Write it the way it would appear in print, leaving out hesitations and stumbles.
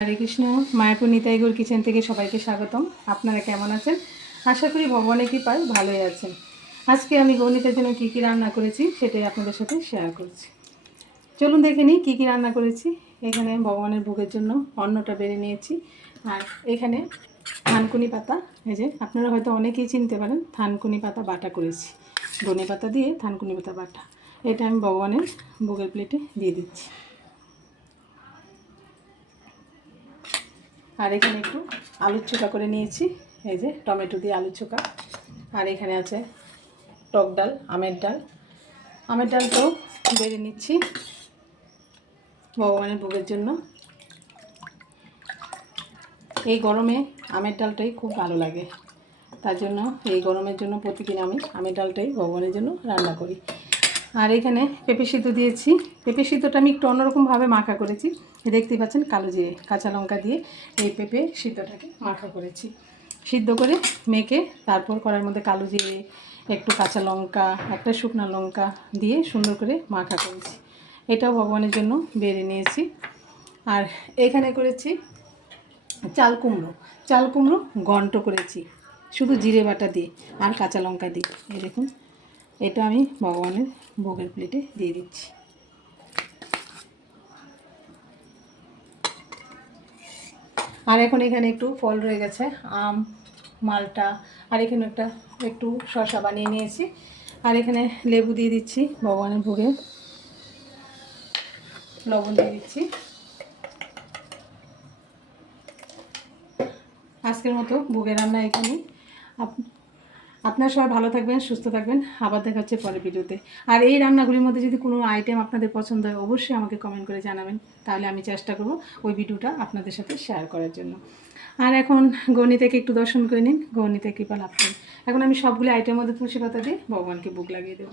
হরে Krishna. Mayapur Nitai Gour kitchen থেকে সবাইকে স্বাগতম। আপনারা কেমন আছেন? আশা করি ভগবানের কৃপায় ভালোই আছেন। আজকে আমি গৌনিতার জন্য কী কী রান্না করেছি সেটাই আপনাদের সাথে শেয়ার করছি। চলুন দেখে নিই কী কী রান্না করেছি। এখানে ভগবানের ভোগের জন্য অন্নটা বেড়ে নিয়েছি। আর এখানে থানকুনি পাতা, এই যে আপনারা হয়তো অনেকেই চিনতে পারেন, থানকুনি পাতা বাটা করেছি। ধনে পাতা দিয়ে থানকুনি পাতা বাটা, এটা আমি ভগবানের ভোগের প্লেটে দিয়ে দিচ্ছি। আর এখানে একটু আলুর চোখা করে নিয়েছি, এই যে টমেটো দিয়ে আলুর চোখা। আর এখানে আছে টক ডাল, আমের ডাল। আমের ডালটাও বেড়ে নিচ্ছি ভগবানের ভোগের জন্য। এই গরমে আমের ডালটাই খুব ভালো লাগে, তার জন্য এই গরমের জন্য প্রতিদিন আমি আমের ডালটাই ভগবানের জন্য রান্না করি। আর এখানে পেঁপে সিদ্ধ দিয়েছি। পেঁপে সিদ্ধটা আমি একটু অন্যরকমভাবে মাখা করেছি। দেখতেই পাচ্ছেন, কালো জিরে কাঁচা লঙ্কা দিয়ে এই পেঁপে সিদ্ধটাকে মাখা করেছি। সিদ্ধ করে মেখে তারপর কড়ার মধ্যে কালো জিরে, একটু কাঁচা লঙ্কা, একটা শুকনো লঙ্কা দিয়ে সুন্দর করে মাখা করেছি। এটাও ভগবানের জন্য বেড়ে নিয়েছি। আর এখানে করেছি চাল কুমড়ো। চাল কুমড়ো ঘন্ট করেছি শুধু জিরে বাটা দিয়ে আর কাঁচা লঙ্কা দিয়ে। এই দেখুন, এটা আমি ভগবানের ভোগের প্লেটে দিয়ে দিচ্ছি। আর এখন এখানে একটু ফল রয়ে গেছে, আম, মালটা, আর এখানে একটু শসা বানিয়ে নিয়েছি। আর এখানে লেবু দিয়ে দিচ্ছি ভগবানের ভোগে, লবণ দিয়ে দিচ্ছি। আজকের মতো ভোগের রান্না এখানেই। আপনারা সবাই ভালো থাকবেন, সুস্থ থাকবেন। আবার দেখা হচ্ছে পরের ভিডিওতে। আর এই রান্নাগুলির মধ্যে যদি কোনো আইটেম আপনাদের পছন্দ হয় অবশ্যই আমাকে কমেন্ট করে জানাবেন, তাহলে আমি চেষ্টা করব ওই ভিডিওটা আপনাদের সাথে শেয়ার করার জন্য। আর এখন গৌনিতাকে একটু দর্শন করে নিন, গৌনিতা কৃপা লাভ করুন। এখন আমি সবগুলো আইটেমের মধ্যে তুলসী পাতা দিয়ে ভগবানকে ভোগ লাগিয়ে দেবো।